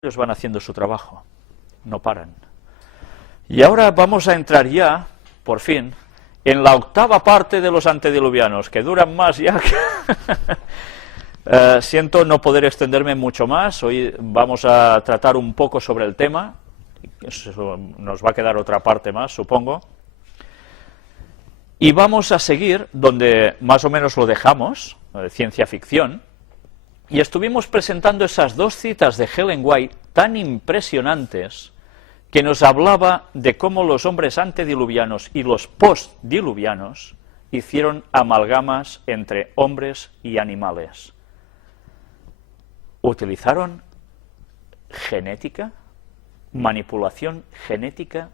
Ellos van haciendo su trabajo, no paran. Y ahora vamos a entrar ya, por fin, en la octava parte de los antediluvianos, que duran más ya que... siento no poder extenderme mucho más, hoy vamos a tratar un poco sobre el tema, nos va a quedar otra parte más, supongo, y vamos a seguir donde más o menos lo dejamos, ciencia ficción, y estuvimos presentando esas dos citas de Ellen White tan impresionantes que nos hablaba de cómo los hombres antediluvianos y los postdiluvianos hicieron amalgamas entre hombres y animales. Utilizaron genética, manipulación genética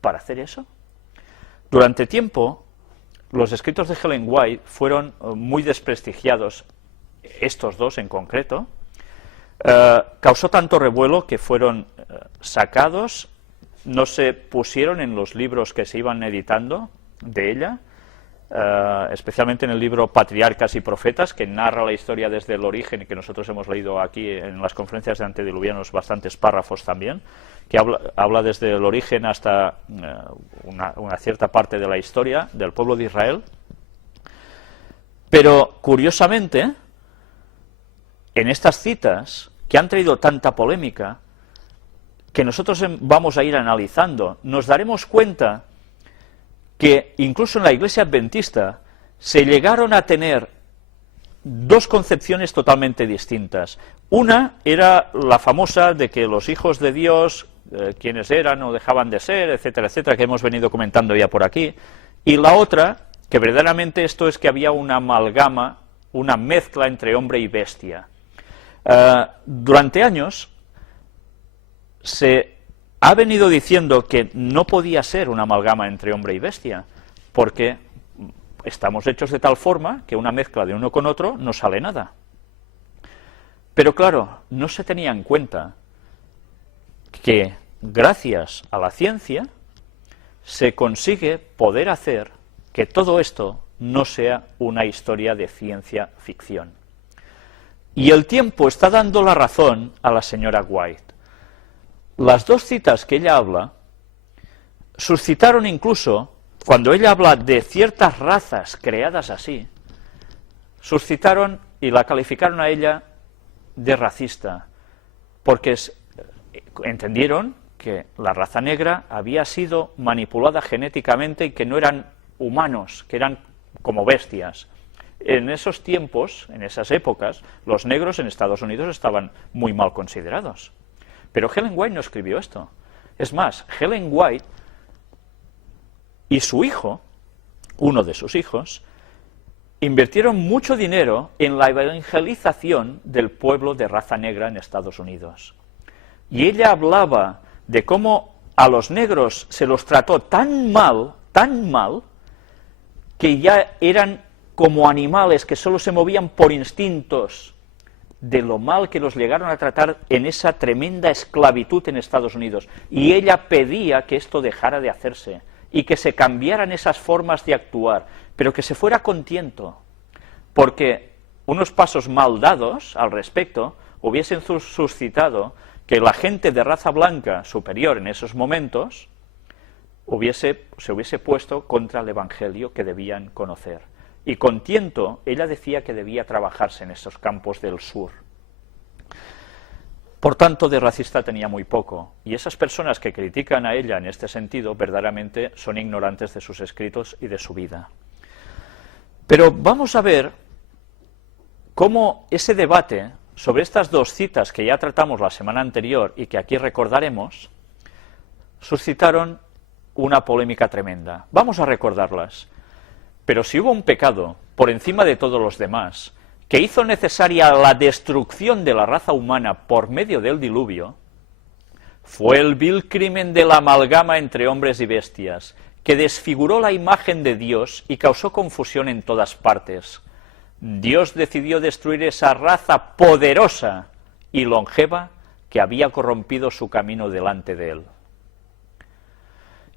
para hacer eso. Durante tiempo, los escritos de Ellen White fueron muy desprestigiados, estos dos en concreto. Causó tanto revuelo que fueron sacados, no se pusieron en los libros que se iban editando de ella, especialmente en el libro Patriarcas y Profetas, que narra la historia desde el origen y que nosotros hemos leído aquí en las conferencias de antediluvianos bastantes párrafos también, que habla desde el origen hasta una cierta parte de la historia del pueblo de Israel. Pero, curiosamente, en estas citas, que han traído tanta polémica, que nosotros vamos a ir analizando, nos daremos cuenta que incluso en la Iglesia Adventista se llegaron a tener dos concepciones totalmente distintas. Una era la famosa de que los hijos de Dios, quienes eran o dejaban de ser, etcétera, etcétera, que hemos venido comentando ya por aquí, y la otra, que verdaderamente esto es que había una amalgama, una mezcla entre hombre y bestia. Durante años se ha venido diciendo que no podía ser una amalgama entre hombre y bestia, porque estamos hechos de tal forma que una mezcla de uno con otro no sale nada. Pero claro, no se tenía en cuenta que gracias a la ciencia se consigue poder hacer que todo esto no sea una historia de ciencia ficción. Y el tiempo está dando la razón a la señora White. Las dos citas que ella habla suscitaron incluso, cuando ella habla de ciertas razas creadas así, suscitaron y la calificaron a ella de racista, porque entendieron que la raza negra había sido manipulada genéticamente y que no eran humanos, que eran como bestias. En esos tiempos, en esas épocas, los negros en Estados Unidos estaban muy mal considerados. Pero Ellen White no escribió esto. Es más, Ellen White y su hijo, uno de sus hijos, invirtieron mucho dinero en la evangelización del pueblo de raza negra en Estados Unidos. Y ella hablaba de cómo a los negros se los trató tan mal, que ya eran como animales que solo se movían por instintos, de lo mal que los llegaron a tratar en esa tremenda esclavitud en Estados Unidos. Y ella pedía que esto dejara de hacerse, y que se cambiaran esas formas de actuar, pero que se fuera con tiento, porque unos pasos mal dados al respecto hubiesen suscitado que la gente de raza blanca superior en esos momentos se hubiese puesto contra el Evangelio que debían conocer. Y con tiento, ella decía que debía trabajarse en esos campos del sur. Por tanto, de racista tenía muy poco, y esas personas que critican a ella en este sentido, verdaderamente son ignorantes de sus escritos y de su vida. Pero vamos a ver cómo ese debate sobre estas dos citas que ya tratamos la semana anterior y que aquí recordaremos, suscitaron una polémica tremenda. Vamos a recordarlas. Pero si hubo un pecado, por encima de todos los demás, que hizo necesaria la destrucción de la raza humana por medio del diluvio, fue el vil crimen de la amalgama entre hombres y bestias, que desfiguró la imagen de Dios y causó confusión en todas partes. Dios decidió destruir esa raza poderosa y longeva que había corrompido su camino delante de él.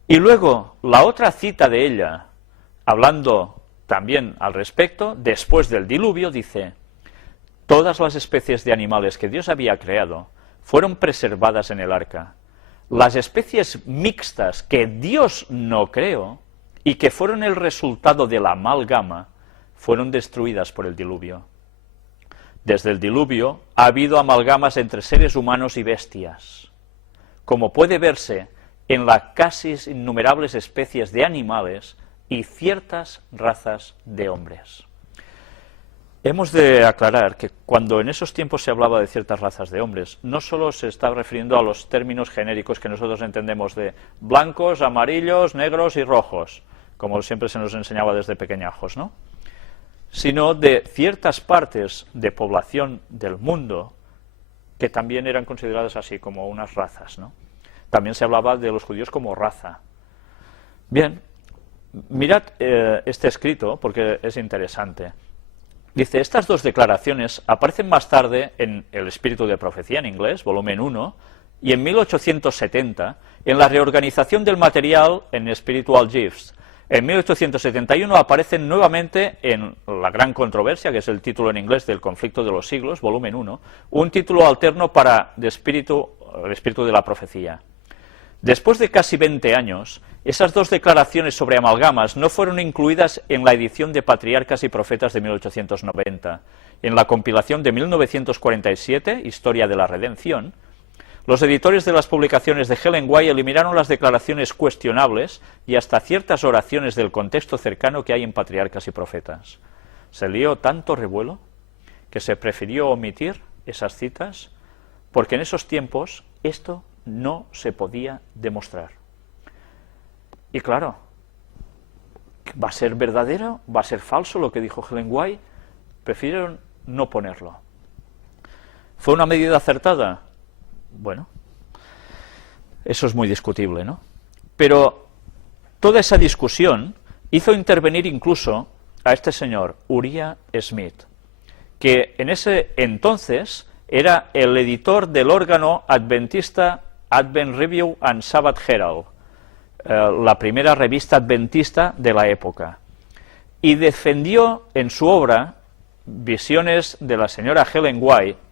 Y luego, la otra cita de ella, hablando también al respecto, después del diluvio, dice: todas las especies de animales que Dios había creado fueron preservadas en el arca. Las especies mixtas que Dios no creó y que fueron el resultado de la amalgama fueron destruidas por el diluvio. Desde el diluvio ha habido amalgamas entre seres humanos y bestias, como puede verse en las casi innumerables especies de animales y ciertas razas de hombres. Hemos de aclarar que cuando en esos tiempos se hablaba de ciertas razas de hombres, no solo se está refiriendo a los términos genéricos que nosotros entendemos de blancos, amarillos, negros y rojos, como siempre se nos enseñaba desde pequeñajos, ¿no?, sino de ciertas partes de población del mundo que también eran consideradas así, como unas razas, ¿no? También se hablaba de los judíos como raza. Bien, mirad este escrito, porque es interesante. Dice, estas dos declaraciones aparecen más tarde en El espíritu de profecía, en inglés, volumen 1, y en 1870, en la reorganización del material en Spiritual Gifts. En 1871 aparecen nuevamente en La gran controversia, que es el título en inglés del conflicto de los siglos, volumen 1, un título alterno para el espíritu de la profecía. Después de casi 20 años, esas dos declaraciones sobre amalgamas no fueron incluidas en la edición de Patriarcas y Profetas de 1890. En la compilación de 1947, Historia de la Redención, los editores de las publicaciones de Ellen White eliminaron las declaraciones cuestionables y hasta ciertas oraciones del contexto cercano que hay en Patriarcas y Profetas. Se lió tanto revuelo que se prefirió omitir esas citas porque en esos tiempos esto no se podía demostrar. Y claro, ¿va a ser verdadero? ¿Va a ser falso lo que dijo Ellen White? Prefirieron no ponerlo. ¿Fue una medida acertada? Bueno, eso es muy discutible, ¿no? Pero toda esa discusión hizo intervenir incluso a este señor, Uriah Smith, que en ese entonces era el editor del órgano adventista Advent Review and Sabbath Herald, la primera revista adventista de la época, y defendió en su obra Visiones de la señora Ellen White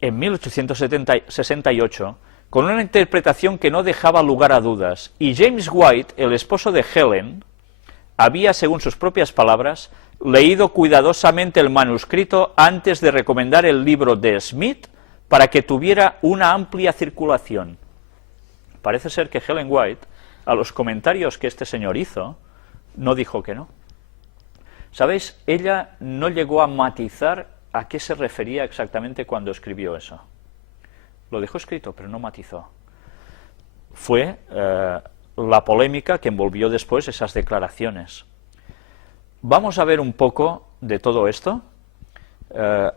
en 1868, con una interpretación que no dejaba lugar a dudas, y James White, el esposo de Helen, había, según sus propias palabras, leído cuidadosamente el manuscrito antes de recomendar el libro de Smith para que tuviera una amplia circulación. Parece ser que Ellen White, a los comentarios que este señor hizo, no dijo que no. ¿Sabéis? Ella no llegó a matizar a qué se refería exactamente cuando escribió eso. Lo dejó escrito, pero no matizó. Fue la polémica que envolvió después esas declaraciones. Vamos a ver un poco de todo esto.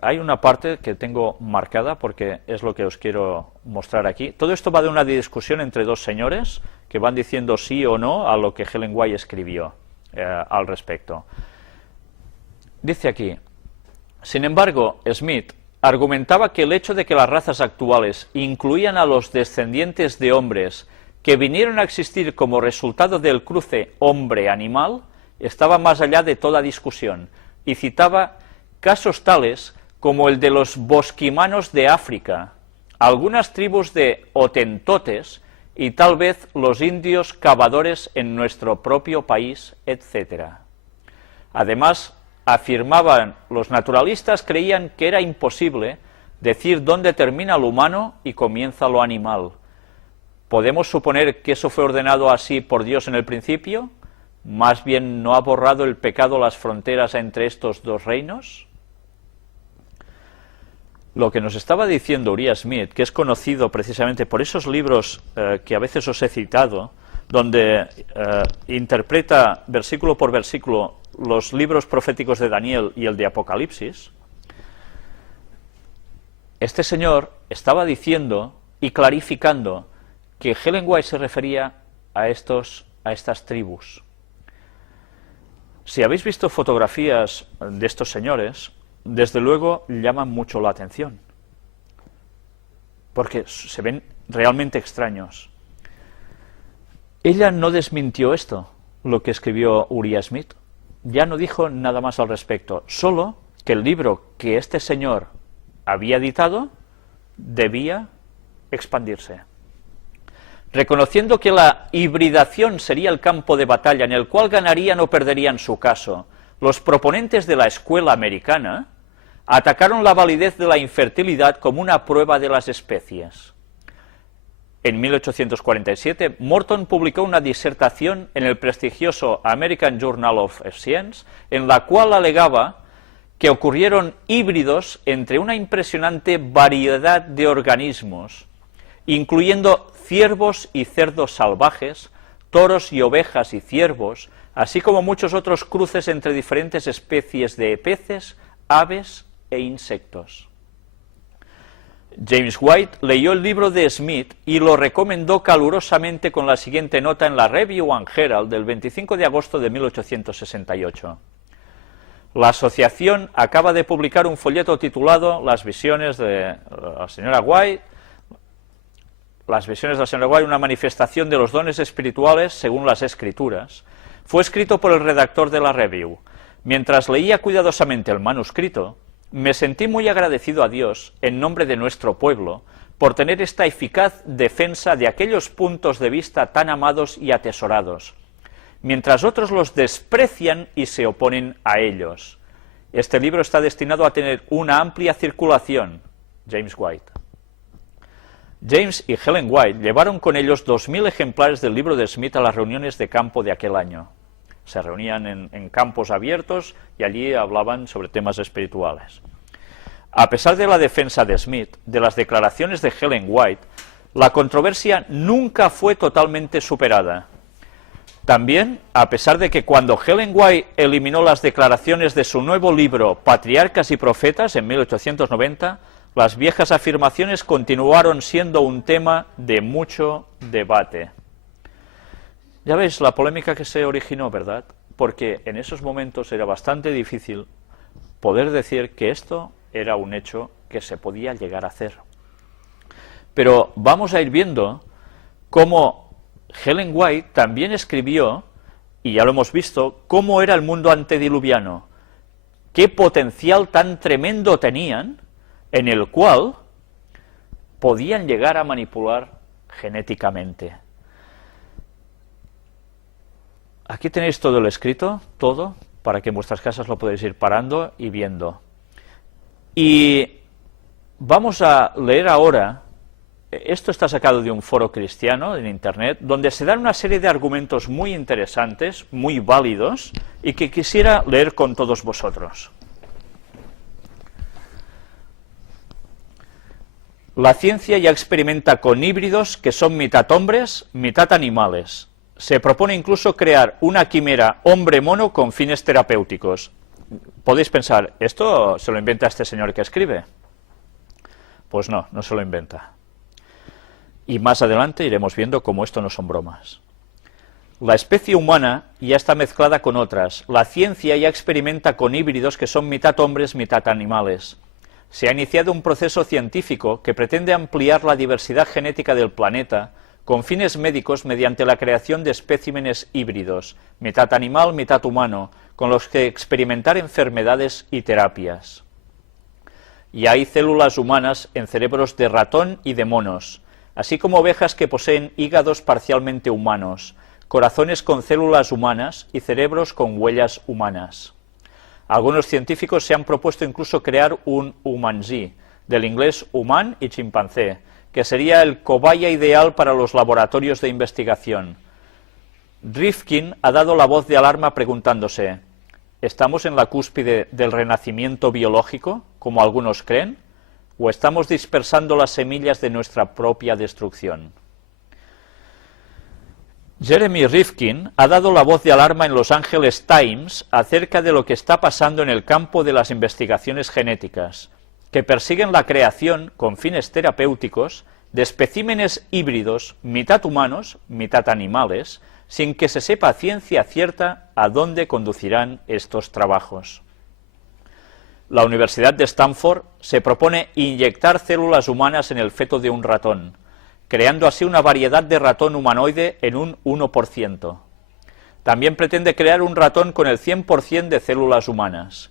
Hay una parte que tengo marcada porque es lo que os quiero mostrar aquí. Todo esto va de una discusión entre dos señores que van diciendo sí o no a lo que Ellen White escribió al respecto. Dice aquí, sin embargo, Smith argumentaba que el hecho de que las razas actuales incluían a los descendientes de hombres que vinieron a existir como resultado del cruce hombre-animal estaba más allá de toda discusión, y citaba casos tales como el de los bosquimanos de África, algunas tribus de hotentotes y tal vez los indios cavadores en nuestro propio país, etc. Además, afirmaban los naturalistas, creían que era imposible decir dónde termina lo humano y comienza lo animal. ¿Podemos suponer que eso fue ordenado así por Dios en el principio? ¿Más bien no ha borrado el pecado las fronteras entre estos dos reinos? Lo que nos estaba diciendo Uriah Smith, que es conocido precisamente por esos libros que a veces os he citado, donde interpreta versículo por versículo los libros proféticos de Daniel y el de Apocalipsis, este señor estaba diciendo y clarificando que Ellen White se refería a estas tribus. Si habéis visto fotografías de estos señores, desde luego llaman mucho la atención, porque se ven realmente extraños. Ella no desmintió esto, lo que escribió Uriah Smith. Ya no dijo nada más al respecto, solo que el libro que este señor había editado debía expandirse. Reconociendo que la hibridación sería el campo de batalla en el cual ganarían o perderían su caso, los proponentes de la escuela americana atacaron la validez de la infertilidad como una prueba de las especies. En 1847, Morton publicó una disertación en el prestigioso American Journal of Science, en la cual alegaba que ocurrieron híbridos entre una impresionante variedad de organismos, incluyendo ciervos y cerdos salvajes, toros y ovejas y ciervos, así como muchos otros cruces entre diferentes especies de peces, aves e insectos. James White leyó el libro de Smith y lo recomendó calurosamente con la siguiente nota en la Review and Herald del 25 de agosto de 1868. La asociación acaba de publicar un folleto titulado Las visiones de la señora White, una manifestación de los dones espirituales según las Escrituras. Fue escrito por el redactor de la Review. Mientras leía cuidadosamente el manuscrito, me sentí muy agradecido a Dios, en nombre de nuestro pueblo, por tener esta eficaz defensa de aquellos puntos de vista tan amados y atesorados, mientras otros los desprecian y se oponen a ellos. Este libro está destinado a tener una amplia circulación. James White. James y Helen White llevaron con ellos 2000 ejemplares del libro de Smith a las reuniones de campo de aquel año. Se reunían en campos abiertos y allí hablaban sobre temas espirituales. A pesar de la defensa de Smith, de las declaraciones de Helen White, la controversia nunca fue totalmente superada. También, a pesar de que cuando Helen White eliminó las declaraciones de su nuevo libro Patriarcas y Profetas en 1890, las viejas afirmaciones continuaron siendo un tema de mucho debate. Ya veis la polémica que se originó, ¿verdad? Porque en esos momentos era bastante difícil poder decir que esto era un hecho que se podía llegar a hacer. Pero vamos a ir viendo cómo Helen White también escribió, y ya lo hemos visto, cómo era el mundo antediluviano, qué potencial tan tremendo tenían, en el cual podían llegar a manipular genéticamente. Aquí tenéis todo el escrito, todo, para que en vuestras casas lo podéis ir parando y viendo. Y vamos a leer ahora, esto está sacado de un foro cristiano en internet, donde se dan una serie de argumentos muy interesantes, muy válidos, y que quisiera leer con todos vosotros. La ciencia ya experimenta con híbridos que son mitad hombres, mitad animales. Se propone incluso crear una quimera hombre-mono con fines terapéuticos. Podéis pensar, ¿esto se lo inventa este señor que escribe? Pues no, no se lo inventa. Y más adelante iremos viendo cómo esto no son bromas. La especie humana ya está mezclada con otras. La ciencia ya experimenta con híbridos que son mitad hombres, mitad animales. Se ha iniciado un proceso científico que pretende ampliar la diversidad genética del planeta con fines médicos mediante la creación de especímenes híbridos, mitad animal, mitad humano, con los que experimentar enfermedades y terapias. Y hay células humanas en cerebros de ratón y de monos, así como ovejas que poseen hígados parcialmente humanos, corazones con células humanas y cerebros con huellas humanas. Algunos científicos se han propuesto incluso crear un humanzee, del inglés humán y chimpancé, que sería el cobaya ideal para los laboratorios de investigación. Rifkin ha dado la voz de alarma preguntándose, ¿estamos en la cúspide del renacimiento biológico, como algunos creen, o estamos dispersando las semillas de nuestra propia destrucción? Jeremy Rifkin ha dado la voz de alarma en Los Angeles Times acerca de lo que está pasando en el campo de las investigaciones genéticas, que persiguen la creación, con fines terapéuticos, de especímenes híbridos, mitad humanos, mitad animales, sin que se sepa a ciencia cierta a dónde conducirán estos trabajos. La Universidad de Stanford se propone inyectar células humanas en el feto de un ratón, creando así una variedad de ratón humanoide en un 1%. También pretende crear un ratón con el 100% de células humanas.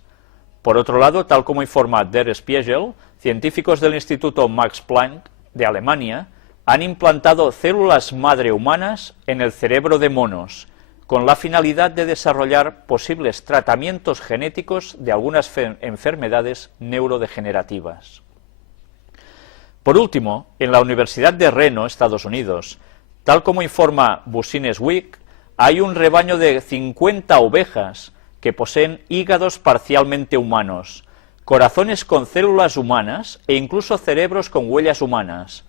Por otro lado, tal como informa Der Spiegel, científicos del Instituto Max Planck de Alemania han implantado células madre humanas en el cerebro de monos, con la finalidad de desarrollar posibles tratamientos genéticos de algunas enfermedades neurodegenerativas. Por último, en la Universidad de Reno, Estados Unidos, tal como informa Business Week, hay un rebaño de 50 ovejas que poseen hígados parcialmente humanos, corazones con células humanas e incluso cerebros con huellas humanas.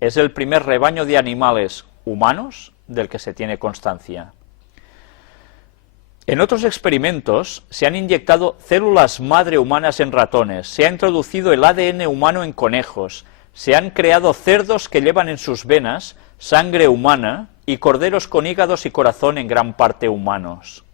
Es el primer rebaño de animales humanos del que se tiene constancia. En otros experimentos se han inyectado células madre humanas en ratones, se ha introducido el ADN humano en conejos, se han creado cerdos que llevan en sus venas sangre humana y corderos con hígados y corazón en gran parte humanos.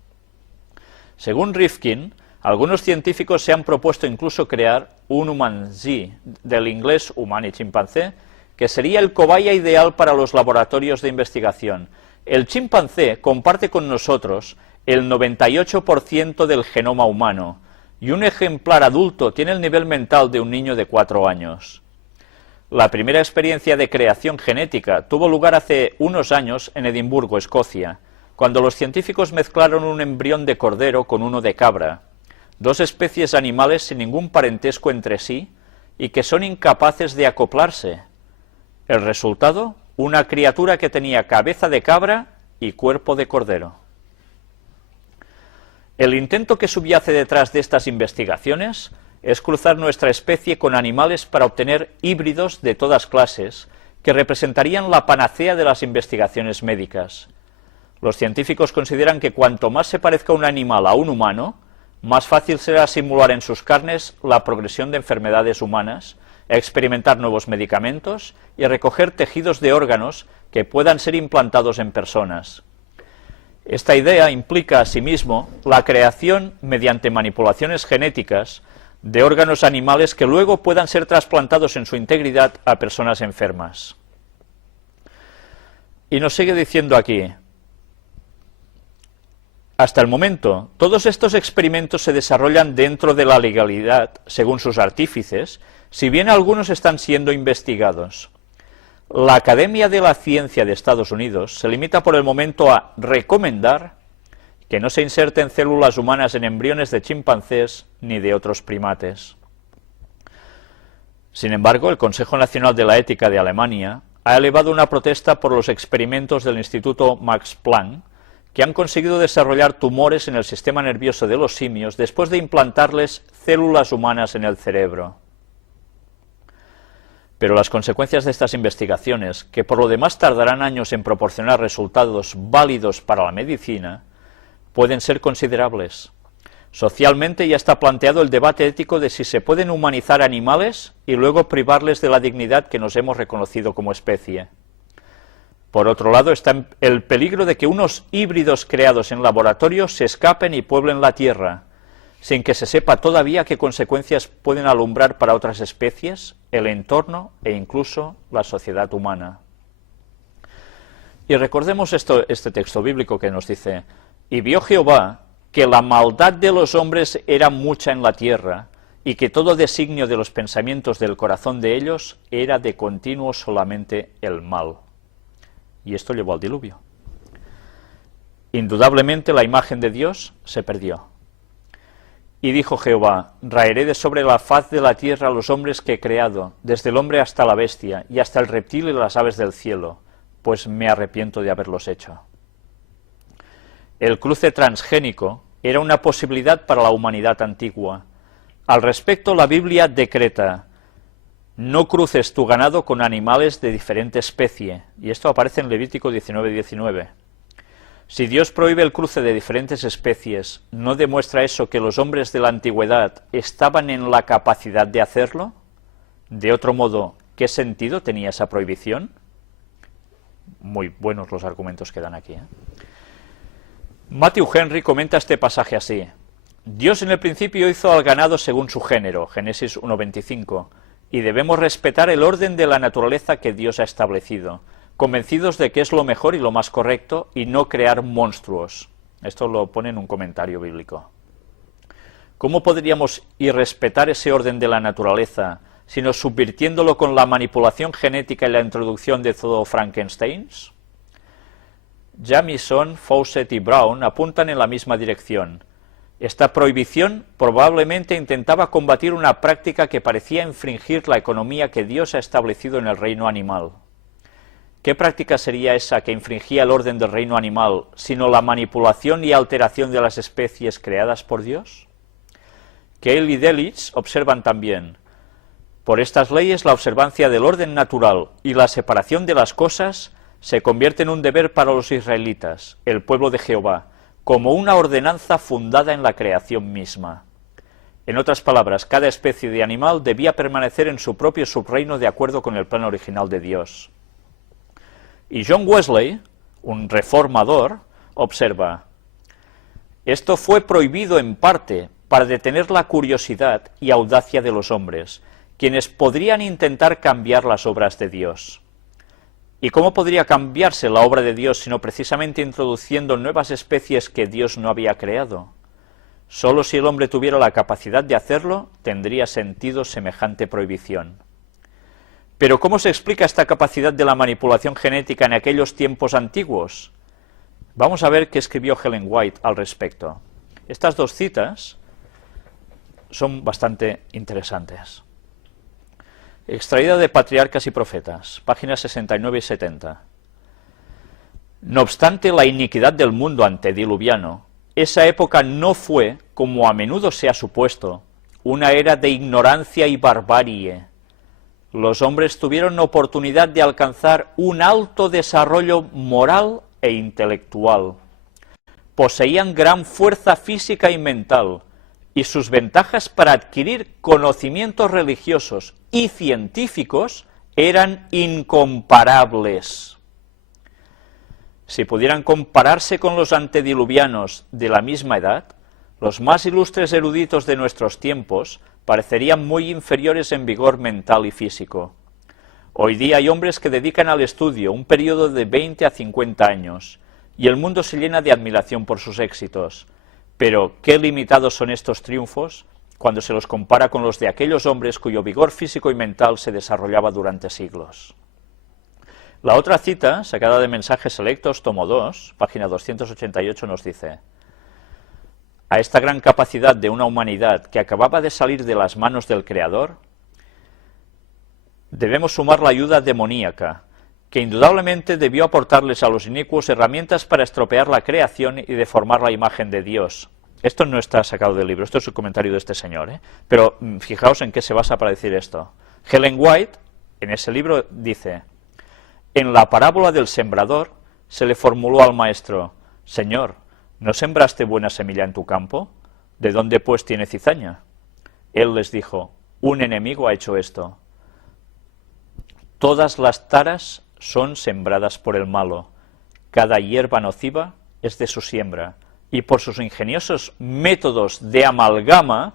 Según Rifkin, algunos científicos se han propuesto incluso crear un humanzee, del inglés humano y chimpancé, que sería el cobaya ideal para los laboratorios de investigación. El chimpancé comparte con nosotros el 98% del genoma humano, y un ejemplar adulto tiene el nivel mental de un niño de 4 años. La primera experiencia de creación genética tuvo lugar hace unos años en Edimburgo, Escocia, cuando los científicos mezclaron un embrión de cordero con uno de cabra, dos especies animales sin ningún parentesco entre sí y que son incapaces de acoplarse. El resultado, una criatura que tenía cabeza de cabra y cuerpo de cordero. El intento que subyace detrás de estas investigaciones es cruzar nuestra especie con animales para obtener híbridos de todas clases que representarían la panacea de las investigaciones médicas. Los científicos consideran que cuanto más se parezca un animal a un humano, más fácil será simular en sus carnes la progresión de enfermedades humanas, experimentar nuevos medicamentos y recoger tejidos de órganos que puedan ser implantados en personas. Esta idea implica asimismo la creación, mediante manipulaciones genéticas, de órganos animales que luego puedan ser trasplantados en su integridad a personas enfermas. Y nos sigue diciendo aquí: hasta el momento, todos estos experimentos se desarrollan dentro de la legalidad, según sus artífices, si bien algunos están siendo investigados. La Academia de la Ciencia de Estados Unidos se limita por el momento a recomendar que no se inserten células humanas en embriones de chimpancés ni de otros primates. Sin embargo, el Consejo Nacional de la Ética de Alemania ha elevado una protesta por los experimentos del Instituto Max Planck, que han conseguido desarrollar tumores en el sistema nervioso de los simios después de implantarles células humanas en el cerebro. Pero las consecuencias de estas investigaciones, que por lo demás tardarán años en proporcionar resultados válidos para la medicina, pueden ser considerables. Socialmente ya está planteado el debate ético de si se pueden humanizar animales y luego privarles de la dignidad que nos hemos reconocido como especie. Por otro lado, está el peligro de que unos híbridos creados en laboratorio se escapen y pueblen la Tierra, sin que se sepa todavía qué consecuencias pueden alumbrar para otras especies, el entorno e incluso la sociedad humana. Y recordemos este texto bíblico que nos dice: y vio Jehová que la maldad de los hombres era mucha en la tierra, y que todo designio de los pensamientos del corazón de ellos era de continuo solamente el mal. Y esto llevó al diluvio. Indudablemente la imagen de Dios se perdió. Y dijo Jehová: raeré de sobre la faz de la tierra a los hombres que he creado, desde el hombre hasta la bestia, y hasta el reptil y las aves del cielo, pues me arrepiento de haberlos hecho. El cruce transgénico era una posibilidad para la humanidad antigua. Al respecto, la Biblia decreta: no cruces tu ganado con animales de diferente especie, y esto aparece en Levítico 19:19. Si Dios prohíbe el cruce de diferentes especies, ¿no demuestra eso que los hombres de la antigüedad estaban en la capacidad de hacerlo? De otro modo, ¿qué sentido tenía esa prohibición? Muy buenos los argumentos que dan aquí, ¿eh? Matthew Henry comenta este pasaje así: Dios en el principio hizo al ganado según su género, Génesis 1:25, y debemos respetar el orden de la naturaleza que Dios ha establecido, convencidos de que es lo mejor y lo más correcto, y no crear monstruos. Esto lo pone en un comentario bíblico. ¿Cómo podríamos irrespetar ese orden de la naturaleza, sino subvirtiéndolo con la manipulación genética y la introducción de todo Frankensteins? Jamieson, Fawcett y Brown apuntan en la misma dirección. Esta prohibición probablemente intentaba combatir una práctica que parecía infringir la economía que Dios ha establecido en el reino animal. ¿Qué práctica sería esa que infringía el orden del reino animal, sino la manipulación y alteración de las especies creadas por Dios? Cale y Delitzsch observan también: por estas leyes la observancia del orden natural y la separación de las cosas se convierte en un deber para los israelitas, el pueblo de Jehová, como una ordenanza fundada en la creación misma. En otras palabras, cada especie de animal debía permanecer en su propio subreino de acuerdo con el plan original de Dios. Y John Wesley, un reformador, observa: esto fue prohibido en parte para detener la curiosidad y audacia de los hombres, quienes podrían intentar cambiar las obras de Dios. ¿Y cómo podría cambiarse la obra de Dios sino precisamente introduciendo nuevas especies que Dios no había creado? Solo si el hombre tuviera la capacidad de hacerlo, tendría sentido semejante prohibición. Pero ¿cómo se explica esta capacidad de la manipulación genética en aquellos tiempos antiguos? Vamos a ver qué escribió Ellen White al respecto. Estas dos citas son bastante interesantes. Extraída de Patriarcas y Profetas, páginas 69 y 70. No obstante la iniquidad del mundo antediluviano, esa época no fue, como a menudo se ha supuesto, una era de ignorancia y barbarie. Los hombres tuvieron oportunidad de alcanzar un alto desarrollo moral e intelectual. Poseían gran fuerza física y mental, y sus ventajas para adquirir conocimientos religiosos y científicos eran incomparables. Si pudieran compararse con los antediluvianos de la misma edad, los más ilustres eruditos de nuestros tiempos parecerían muy inferiores en vigor mental y físico. Hoy día hay hombres que dedican al estudio un periodo de 20 a 50 años, y el mundo se llena de admiración por sus éxitos. Pero qué limitados son estos triunfos cuando se los compara con los de aquellos hombres cuyo vigor físico y mental se desarrollaba durante siglos. La otra cita, sacada de Mensajes Selectos, tomo 2, página 288, nos dice: a esta gran capacidad de una humanidad que acababa de salir de las manos del Creador, debemos sumar la ayuda demoníaca, que indudablemente debió aportarles a los inicuos herramientas para estropear la creación y deformar la imagen de Dios. Esto no está sacado del libro, esto es un comentario de este señor, pero fijaos en qué se basa para decir esto. Ellen White, en ese libro, dice: en la parábola del sembrador se le formuló al maestro: Señor, ¿no sembraste buena semilla en tu campo? ¿De dónde pues tiene cizaña? Él les dijo: un enemigo ha hecho esto. Todas las taras son sembradas por el malo, cada hierba nociva es de su siembra, y por sus ingeniosos métodos de amalgama,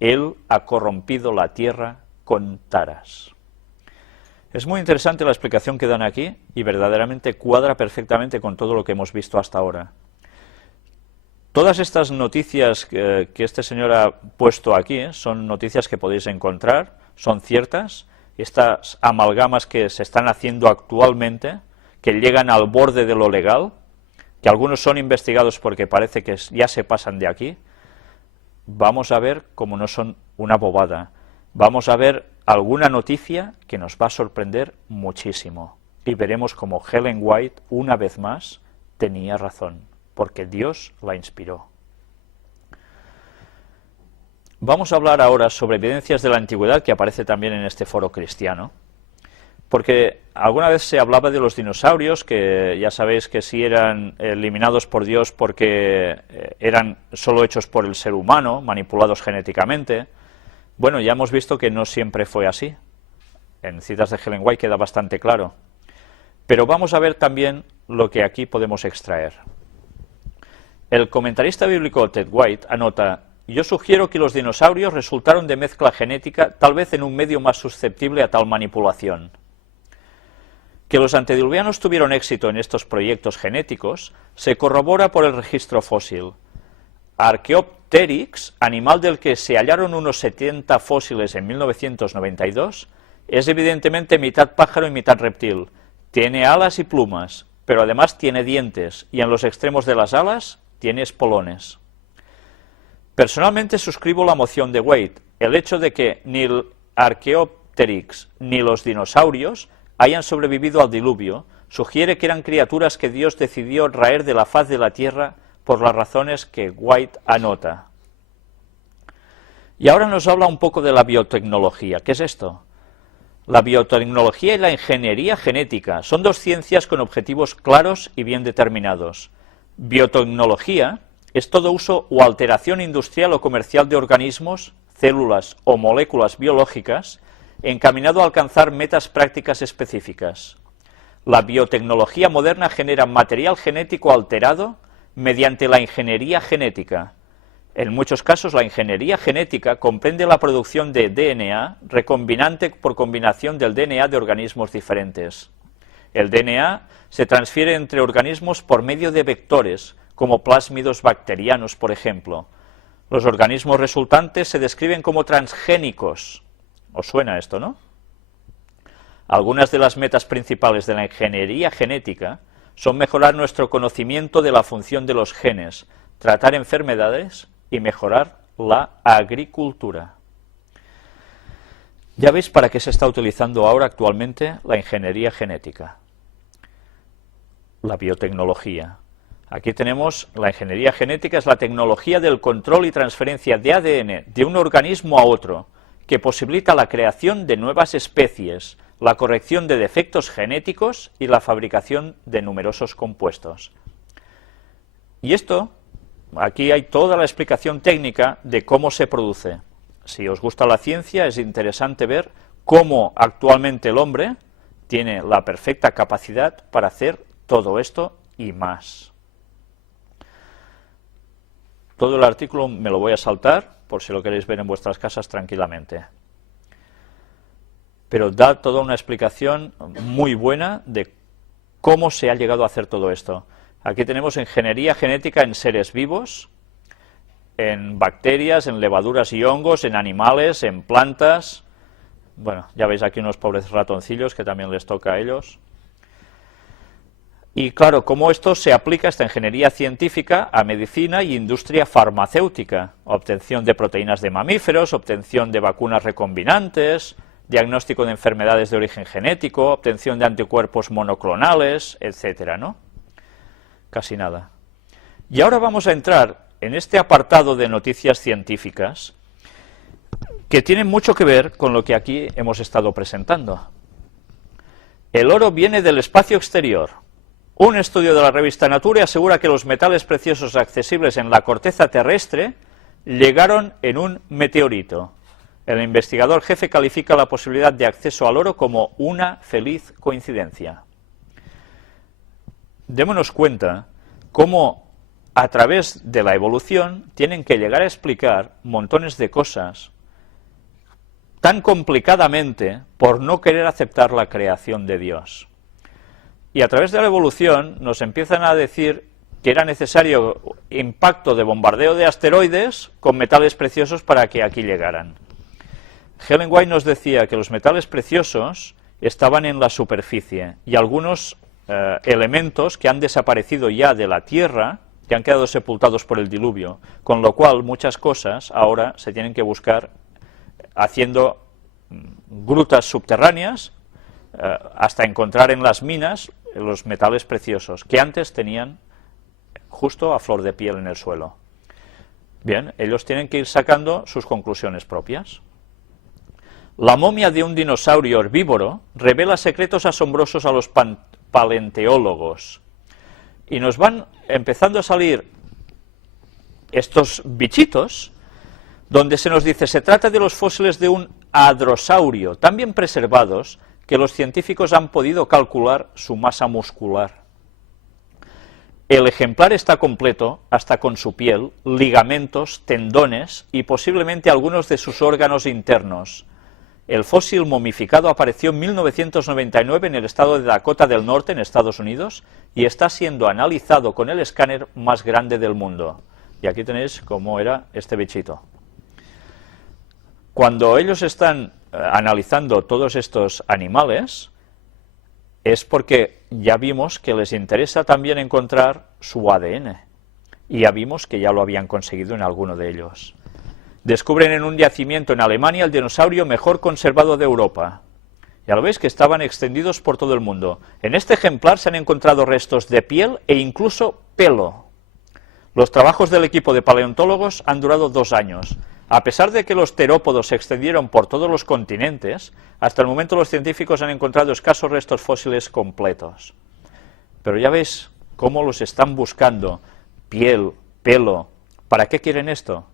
él ha corrompido la tierra con taras. Es muy interesante la explicación que dan aquí, y verdaderamente cuadra perfectamente con todo lo que hemos visto hasta ahora. Todas estas noticias que este señor ha puesto aquí, son noticias que podéis encontrar, son ciertas. Estas amalgamas que se están haciendo actualmente, que llegan al borde de lo legal, que algunos son investigados porque parece que ya se pasan de aquí, vamos a ver cómo no son una bobada. Vamos a ver alguna noticia que nos va a sorprender muchísimo. Y veremos cómo Ellen White, una vez más, tenía razón, porque Dios la inspiró. Vamos a hablar ahora sobre evidencias de la antigüedad, que aparece también en este foro cristiano, porque alguna vez se hablaba de los dinosaurios, que ya sabéis que sí eran eliminados por Dios porque eran solo hechos por el ser humano, manipulados genéticamente. Bueno, ya hemos visto que no siempre fue así. En citas de Ellen White queda bastante claro. Pero vamos a ver también lo que aquí podemos extraer. El comentarista bíblico Ted White anota: yo sugiero que los dinosaurios resultaron de mezcla genética, tal vez en un medio más susceptible a tal manipulación. Que los antediluvianos tuvieron éxito en estos proyectos genéticos se corrobora por el registro fósil. Archaeopteryx, animal del que se hallaron unos 70 fósiles en 1992, es evidentemente mitad pájaro y mitad reptil. Tiene alas y plumas, pero además tiene dientes, y en los extremos de las alas tiene espolones. Personalmente suscribo la moción de Wade. El hecho de que ni el Archaeopteryx ni los dinosaurios hayan sobrevivido al diluvio sugiere que eran criaturas que Dios decidió raer de la faz de la tierra por las razones que White anota. Y ahora nos habla un poco de la biotecnología. ¿Qué es esto? La biotecnología y la ingeniería genética son dos ciencias con objetivos claros y bien determinados. Biotecnología es todo uso o alteración industrial o comercial de organismos, células o moléculas biológicas encaminado a alcanzar metas prácticas específicas. La biotecnología moderna genera material genético alterado mediante la ingeniería genética. En muchos casos, la ingeniería genética comprende la producción de DNA recombinante por combinación del DNA de organismos diferentes. El DNA se transfiere entre organismos por medio de vectores, como plásmidos bacterianos, por ejemplo. Los organismos resultantes se describen como transgénicos. ¿Os suena esto, no? Algunas de las metas principales de la ingeniería genética son mejorar nuestro conocimiento de la función de los genes, tratar enfermedades y mejorar la agricultura. Ya veis para qué se está utilizando ahora actualmente la ingeniería genética, la biotecnología. Aquí tenemos la ingeniería genética, es la tecnología del control y transferencia de ADN de un organismo a otro, que posibilita la creación de nuevas especies, la corrección de defectos genéticos y la fabricación de numerosos compuestos. Y esto, aquí hay toda la explicación técnica de cómo se produce. Si os gusta la ciencia, es interesante ver cómo actualmente el hombre tiene la perfecta capacidad para hacer todo esto y más. Todo el artículo me lo voy a saltar, por si lo queréis ver en vuestras casas tranquilamente. Pero da toda una explicación muy buena de cómo se ha llegado a hacer todo esto. Aquí tenemos ingeniería genética en seres vivos, en bacterias, en levaduras y hongos, en animales, en plantas. Bueno, ya veis aquí unos pobres ratoncillos que también les toca a ellos. Y claro, cómo esto se aplica, esta ingeniería científica, a medicina y industria farmacéutica, obtención de proteínas de mamíferos, obtención de vacunas recombinantes, diagnóstico de enfermedades de origen genético, obtención de anticuerpos monoclonales, etcétera, ¿no? Casi nada. Y ahora vamos a entrar en este apartado de noticias científicas que tienen mucho que ver con lo que aquí hemos estado presentando. El oro viene del espacio exterior. Un estudio de la revista Nature asegura que los metales preciosos accesibles en la corteza terrestre llegaron en un meteorito. El investigador jefe califica la posibilidad de acceso al oro como una feliz coincidencia. Démonos cuenta cómo a través de la evolución tienen que llegar a explicar montones de cosas tan complicadamente por no querer aceptar la creación de Dios. Y a través de la evolución nos empiezan a decir que era necesario impacto de bombardeo de asteroides con metales preciosos para que aquí llegaran. Ellen White nos decía que los metales preciosos estaban en la superficie y algunos elementos que han desaparecido ya de la Tierra, que han quedado sepultados por el diluvio, con lo cual muchas cosas ahora se tienen que buscar haciendo grutas subterráneas hasta encontrar en las minas los metales preciosos, que antes tenían justo a flor de piel en el suelo. Bien, ellos tienen que ir sacando sus conclusiones propias. La momia de un dinosaurio herbívoro revela secretos asombrosos a los paleontólogos. Y nos van empezando a salir estos bichitos, donde se nos dice, se trata de los fósiles de un hadrosaurio, tan bien preservados que los científicos han podido calcular su masa muscular. El ejemplar está completo, hasta con su piel, ligamentos, tendones y posiblemente algunos de sus órganos internos. El fósil momificado apareció en 1999 en el estado de Dakota del Norte, en Estados Unidos, y está siendo analizado con el escáner más grande del mundo. Y aquí tenéis cómo era este bichito. Cuando ellos están analizando todos estos animales, es porque ya vimos que les interesa también encontrar su ADN. Y ya vimos que ya lo habían conseguido en alguno de ellos. Descubren en un yacimiento en Alemania el dinosaurio mejor conservado de Europa. Ya lo veis que estaban extendidos por todo el mundo. En este ejemplar se han encontrado restos de piel e incluso pelo. Los trabajos del equipo de paleontólogos han durado 2 años. A pesar de que los terópodos se extendieron por todos los continentes, hasta el momento los científicos han encontrado escasos restos fósiles completos. Pero ya veis cómo los están buscando. Piel, pelo. ¿Para qué quieren esto?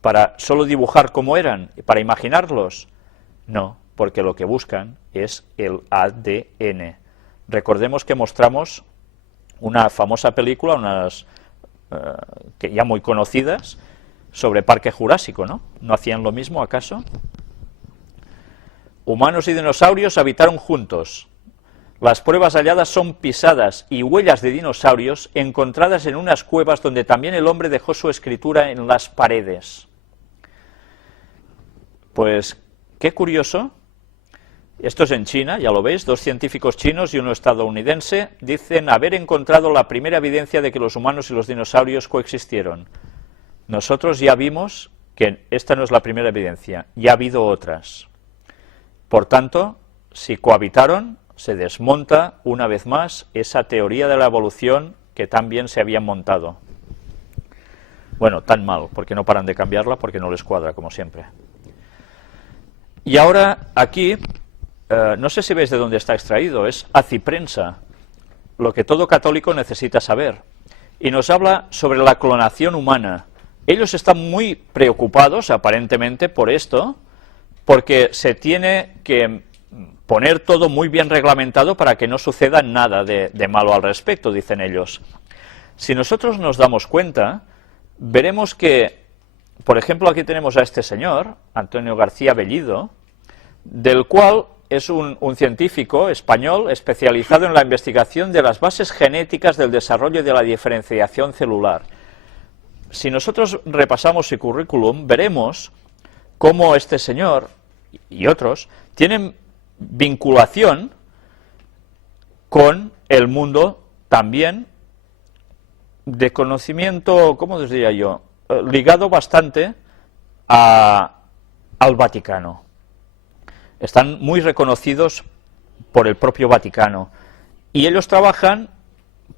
¿Para solo dibujar cómo eran? ¿Para imaginarlos? No, porque lo que buscan es el ADN. Recordemos que mostramos una famosa película, unas que ya muy conocidas, sobre Parque Jurásico, ¿no? ¿No hacían lo mismo, acaso? Humanos y dinosaurios habitaron juntos. Las pruebas halladas son pisadas y huellas de dinosaurios encontradas en unas cuevas donde también el hombre dejó su escritura en las paredes. Pues, qué curioso. Esto es en China, ya lo veis, 2 científicos chinos y uno estadounidense dicen haber encontrado la primera evidencia de que los humanos y los dinosaurios coexistieron. Nosotros ya vimos que esta no es la primera evidencia, ya ha habido otras. Por tanto, si cohabitaron, se desmonta una vez más esa teoría de la evolución que tan bien se habían montado. Bueno, tan mal, porque no paran de cambiarla, porque no les cuadra, como siempre. Y ahora, aquí, no sé si veis de dónde está extraído, es aciprensa, lo que todo católico necesita saber. Y nos habla sobre la clonación humana. Ellos están muy preocupados, aparentemente, por esto, porque se tiene que poner todo muy bien reglamentado para que no suceda nada de malo al respecto, dicen ellos. Si nosotros nos damos cuenta, veremos que, por ejemplo, aquí tenemos a este señor, Antonio García Bellido, del cual es un científico español especializado en la investigación de las bases genéticas del desarrollo y de la diferenciación celular. Si nosotros repasamos su currículum, veremos cómo este señor y otros tienen vinculación con el mundo también de conocimiento, ¿cómo les diría yo?, ligado bastante al Vaticano. Están muy reconocidos por el propio Vaticano y ellos trabajan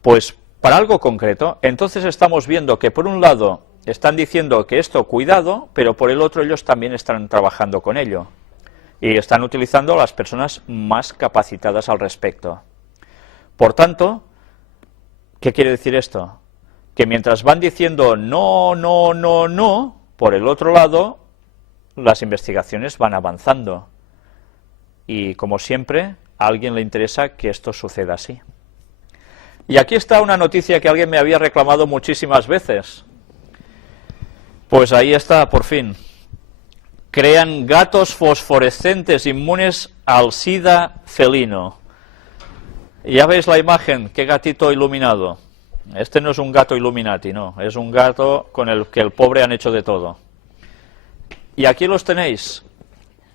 pues para algo concreto. Entonces estamos viendo que por un lado están diciendo que esto cuidado, pero por el otro ellos también están trabajando con ello y están utilizando a las personas más capacitadas al respecto. Por tanto, ¿qué quiere decir esto? Que mientras van diciendo no, no, no, no, por el otro lado las investigaciones van avanzando. Y como siempre, a alguien le interesa que esto suceda así. Y aquí está una noticia que alguien me había reclamado muchísimas veces. Pues ahí está, por fin. Crean gatos fosforescentes inmunes al SIDA felino. Ya veis la imagen, qué gatito iluminado. Este no es un gato Illuminati, no, es un gato con el que el pobre han hecho de todo. Y aquí los tenéis.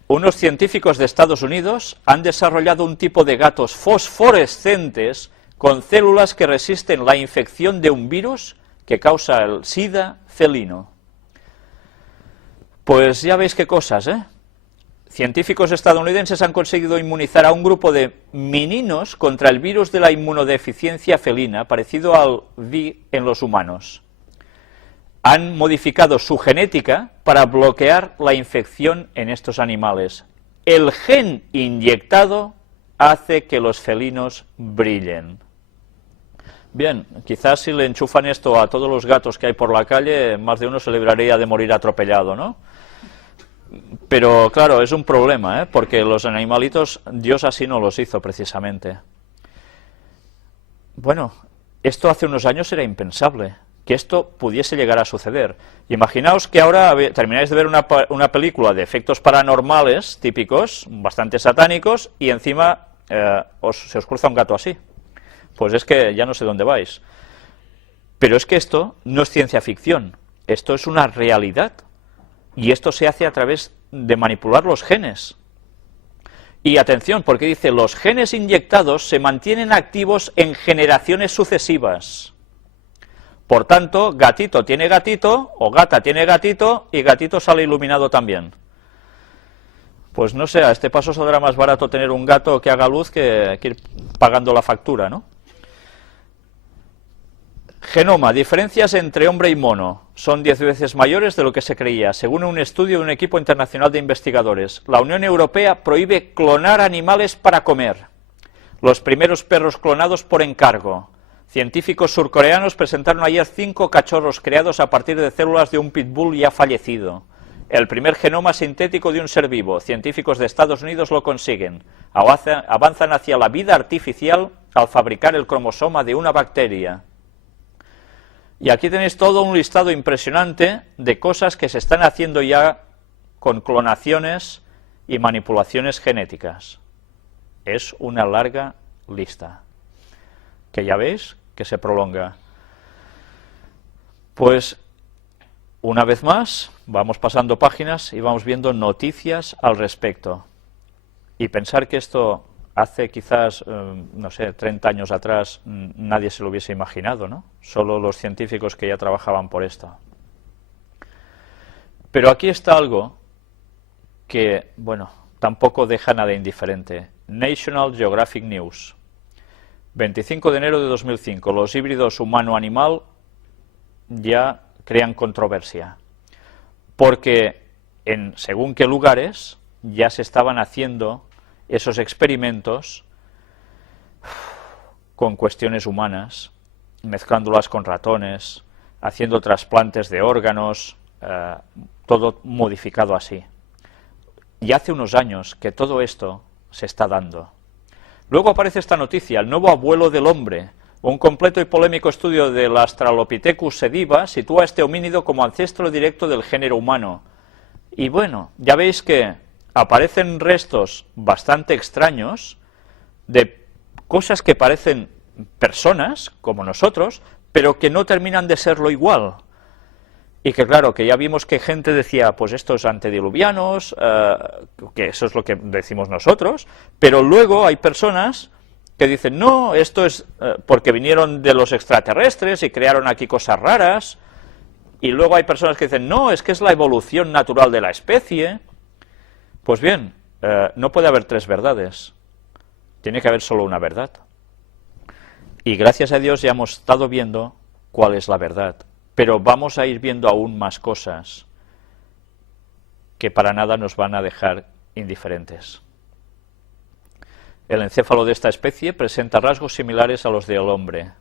Unos científicos de Estados Unidos han desarrollado un tipo de gatos fosforescentes con células que resisten la infección de un virus que causa el SIDA felino. Pues ya veis qué cosas, ¿eh? Científicos estadounidenses han conseguido inmunizar a un grupo de meninos contra el virus de la inmunodeficiencia felina, parecido al VI en los humanos. Han modificado su genética para bloquear la infección en estos animales. El gen inyectado hace que los felinos brillen. Bien, quizás si le enchufan esto a todos los gatos que hay por la calle, más de uno se libraría de morir atropellado, ¿no? Pero claro, es un problema, porque los animalitos, Dios así no los hizo precisamente. Bueno, esto hace unos años era impensable, que esto pudiese llegar a suceder. Imaginaos que ahora termináis de ver una película de efectos paranormales típicos, bastante satánicos, y encima se os cruza un gato así. Pues es que ya no sé dónde vais. Pero es que esto no es ciencia ficción. Esto es una realidad. Y esto se hace a través de manipular los genes. Y atención, porque dice, los genes inyectados se mantienen activos en generaciones sucesivas. Por tanto, gatito tiene gatito, o gata tiene gatito, y gatito sale iluminado también. Pues no sé, a este paso saldrá más barato tener un gato que haga luz que ir pagando la factura, ¿no? Genoma, diferencias entre hombre y mono. Son 10 veces mayores de lo que se creía, según un estudio de un equipo internacional de investigadores. La Unión Europea prohíbe clonar animales para comer. Los primeros perros clonados por encargo. Científicos surcoreanos presentaron ayer 5 cachorros creados a partir de células de un pitbull ya fallecido. El primer genoma sintético de un ser vivo. Científicos de Estados Unidos lo consiguen. Avanzan hacia la vida artificial al fabricar el cromosoma de una bacteria. Y aquí tenéis todo un listado impresionante de cosas que se están haciendo ya con clonaciones y manipulaciones genéticas. Es una larga lista, que ya veis que se prolonga. Pues, una vez más, vamos pasando páginas y vamos viendo noticias al respecto. Y pensar que esto hace quizás, no sé, 30 años atrás nadie se lo hubiese imaginado, ¿no? Solo los científicos que ya trabajaban por esto. Pero aquí está algo que, bueno, tampoco deja nada indiferente. National Geographic News. 25 de enero de 2005. Los híbridos humano-animal ya crean controversia. Porque en según qué lugares ya se estaban haciendo esos experimentos con cuestiones humanas, mezclándolas con ratones, haciendo trasplantes de órganos, todo modificado así. Y hace unos años que todo esto se está dando. Luego aparece esta noticia, el nuevo abuelo del hombre. Un completo y polémico estudio del Australopithecus sediva sitúa a este homínido como ancestro directo del género humano. Y bueno, ya veis que aparecen restos bastante extraños de cosas que parecen personas, como nosotros, pero que no terminan de serlo igual. Y que claro, que ya vimos que gente decía, pues estos antediluvianos, que eso es lo que decimos nosotros, pero luego hay personas que dicen, no, esto es porque vinieron de los extraterrestres y crearon aquí cosas raras, y luego hay personas que dicen, no, es que es la evolución natural de la especie. Pues bien, no puede haber 3 verdades, tiene que haber solo una verdad. Y gracias a Dios ya hemos estado viendo cuál es la verdad, pero vamos a ir viendo aún más cosas que para nada nos van a dejar indiferentes. El encéfalo de esta especie presenta rasgos similares a los del hombre,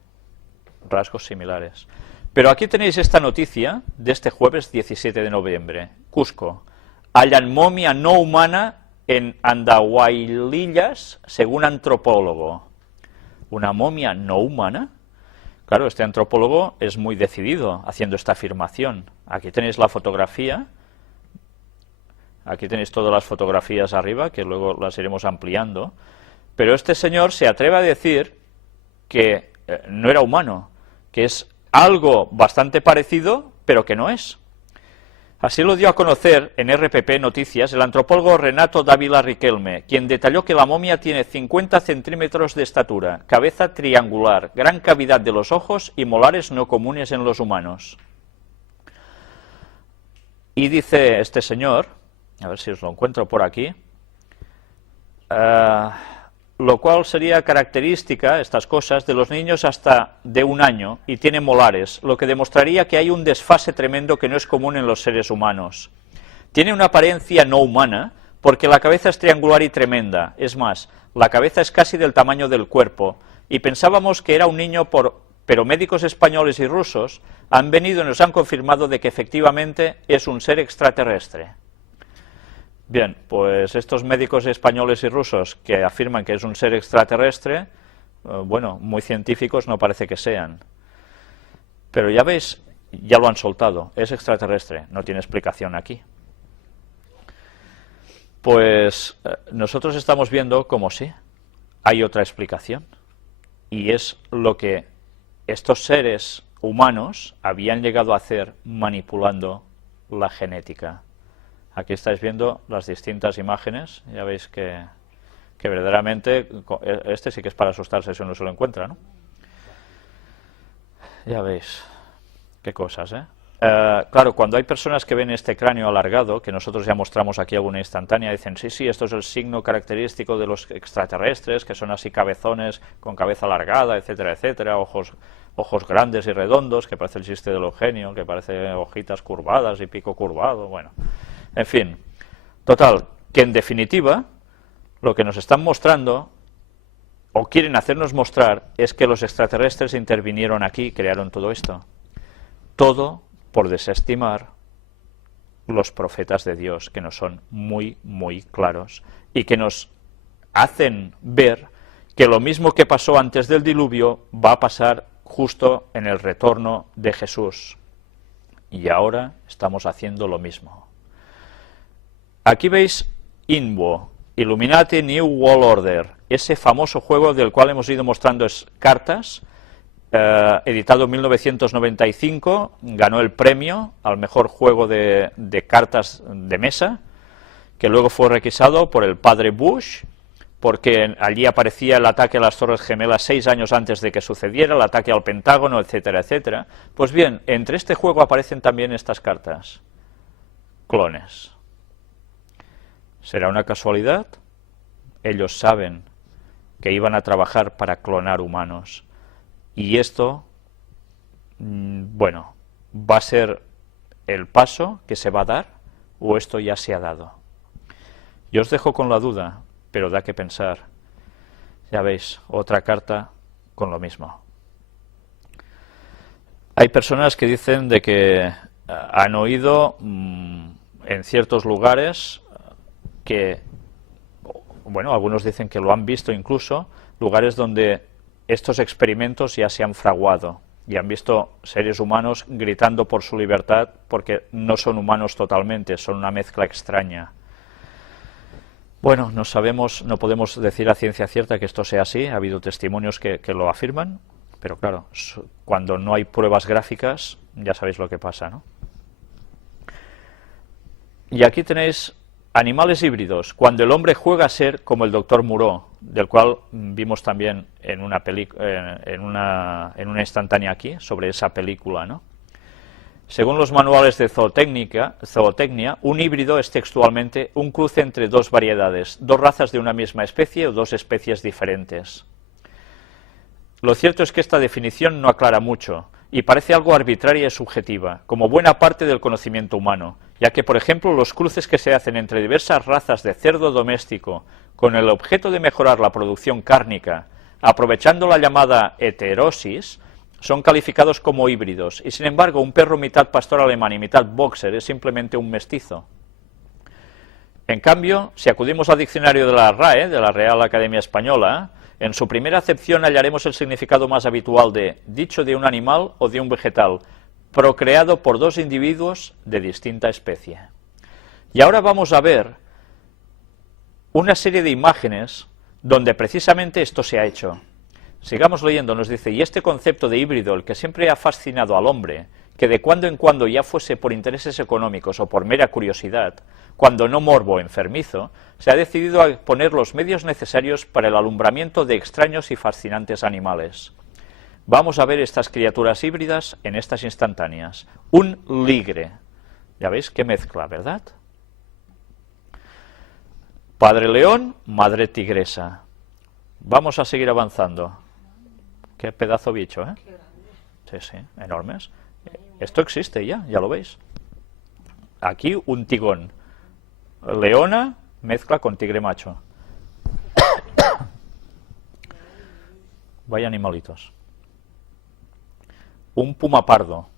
rasgos similares. Pero aquí tenéis esta noticia de este jueves 17 de noviembre, Cusco. Hallan momia no humana en Andahuaylillas, según antropólogo. ¿Una momia no humana? Claro, este antropólogo es muy decidido haciendo esta afirmación. Aquí tenéis la fotografía, aquí tenéis todas las fotografías arriba, que luego las iremos ampliando, pero este señor se atreve a decir que no era humano, que es algo bastante parecido, pero que no es. Así lo dio a conocer en RPP Noticias el antropólogo Renato Dávila Riquelme, quien detalló que la momia tiene 50 centímetros de estatura, cabeza triangular, gran cavidad de los ojos y molares no comunes en los humanos. Y dice este señor, a ver si os lo encuentro por aquí, lo cual sería característica, estas cosas, de los niños hasta de 1 año, y tiene molares, lo que demostraría que hay un desfase tremendo que no es común en los seres humanos. Tiene una apariencia no humana, porque la cabeza es triangular y tremenda, es más, la cabeza es casi del tamaño del cuerpo, y pensábamos que era un niño, pero médicos españoles y rusos han venido y nos han confirmado de que efectivamente es un ser extraterrestre. Bien, pues estos médicos españoles y rusos que afirman que es un ser extraterrestre, bueno, muy científicos no parece que sean. Pero ya veis, ya lo han soltado, es extraterrestre, no tiene explicación aquí. Pues nosotros estamos viendo como sí, hay otra explicación. Y es lo que estos seres humanos habían llegado a hacer manipulando la genética. Aquí estáis viendo las distintas imágenes, ya veis que verdaderamente, este sí que es para asustarse si uno se lo encuentra, ¿no? Ya veis, qué cosas, ¿eh? Claro, cuando hay personas que ven este cráneo alargado, que nosotros ya mostramos aquí alguna instantánea, dicen, sí, esto es el signo característico de los extraterrestres, que son así cabezones, con cabeza alargada, etcétera, etcétera, ojos grandes y redondos, que parece el chiste del Eugenio, que parece hojitas curvadas y pico curvado, bueno, en fin. Total, que en definitiva, lo que nos están mostrando, o quieren hacernos mostrar, es que los extraterrestres intervinieron aquí y crearon todo esto. Todo por desestimar los profetas de Dios, que nos son muy, muy claros, y que nos hacen ver que lo mismo que pasó antes del diluvio va a pasar justo en el retorno de Jesús. Y ahora estamos haciendo lo mismo. Aquí veis INWO, Illuminati New World Order, ese famoso juego del cual hemos ido mostrando cartas, editado en 1995, ganó el premio al mejor juego de cartas de mesa, que luego fue requisado por el padre Bush, porque allí aparecía el ataque a las Torres Gemelas 6 años antes de que sucediera, el ataque al Pentágono, etcétera, etcétera. Pues bien, entre este juego aparecen también estas cartas, clones. ¿Será una casualidad? Ellos saben que iban a trabajar para clonar humanos. Y esto, bueno, ¿va a ser el paso que se va a dar o esto ya se ha dado? Yo os dejo con la duda, pero da que pensar. Ya veis, otra carta con lo mismo. Hay personas que dicen de que han oído en ciertos lugares que, bueno, algunos dicen que lo han visto incluso, lugares donde estos experimentos ya se han fraguado y han visto seres humanos gritando por su libertad porque no son humanos totalmente, son una mezcla extraña. Bueno, no sabemos, no podemos decir a ciencia cierta que esto sea así, ha habido testimonios que lo afirman, pero claro, cuando no hay pruebas gráficas, ya sabéis lo que pasa, ¿no? Y aquí tenéis animales híbridos, cuando el hombre juega a ser como el doctor Moreau, del cual vimos también en una instantánea aquí, sobre esa película, ¿no? Según los manuales de zootecnia, un híbrido es textualmente un cruce entre dos variedades, dos razas de una misma especie o dos especies diferentes. Lo cierto es que esta definición no aclara mucho, y parece algo arbitraria y subjetiva, como buena parte del conocimiento humano, ya que, por ejemplo, los cruces que se hacen entre diversas razas de cerdo doméstico con el objeto de mejorar la producción cárnica, aprovechando la llamada heterosis, son calificados como híbridos, y sin embargo un perro mitad pastor alemán y mitad boxer es simplemente un mestizo. En cambio, si acudimos al diccionario de la RAE, de la Real Academia Española, en su primera acepción hallaremos el significado más habitual de dicho de un animal o de un vegetal, procreado por dos individuos de distinta especie. Y ahora vamos a ver una serie de imágenes donde precisamente esto se ha hecho. Sigamos leyendo, nos dice, y este concepto de híbrido, el que siempre ha fascinado al hombre, que de cuando en cuando, ya fuese por intereses económicos o por mera curiosidad, cuando no morbo enfermizo, se ha decidido a poner los medios necesarios para el alumbramiento de extraños y fascinantes animales. Vamos a ver estas criaturas híbridas en estas instantáneas. Un ligre. Ya veis qué mezcla, ¿verdad? Padre león, madre tigresa. Vamos a seguir avanzando. Qué pedazo bicho, ¿eh? Sí, sí, enormes. Esto existe ya lo veis. Aquí un tigón. Leona mezcla con tigre macho. Vaya animalitos. Un puma pardo.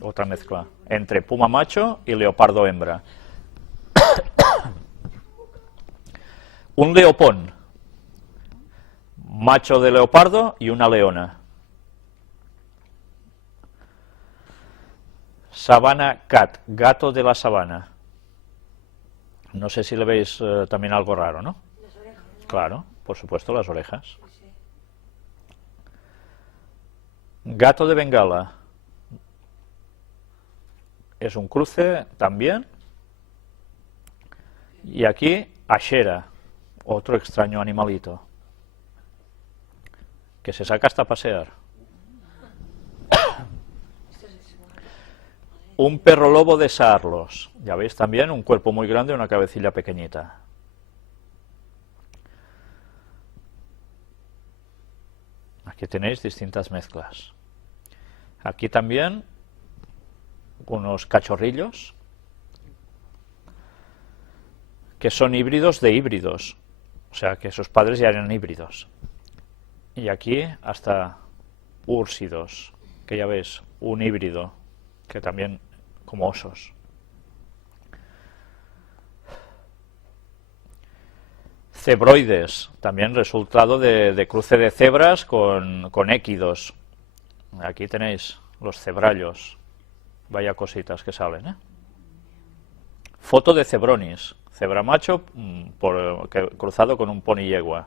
Otra mezcla. Entre puma macho y leopardo hembra. Un leopón. Macho de leopardo y una leona. Savannah cat, gato de la sabana. No sé si le veis también algo raro, ¿no? Las orejas. Claro, por supuesto, las orejas. Sí. Gato de Bengala. es un cruce también. Y aquí Ashera, otro extraño animalito, que se saca hasta pasear. Un perro lobo de Saarlos, ya veis también, un cuerpo muy grande y una cabecilla pequeñita. Aquí tenéis distintas mezclas. Aquí también unos cachorrillos que son híbridos de híbridos, o sea que sus padres ya eran híbridos. Y aquí hasta úrsidos, que ya ves, un híbrido, que también como osos. Cebroides, también resultado de cruce de cebras con équidos. Aquí tenéis los cebrallos, vaya cositas que salen, ¿eh? Foto de cebronis, cebra macho cruzado con un pony yegua.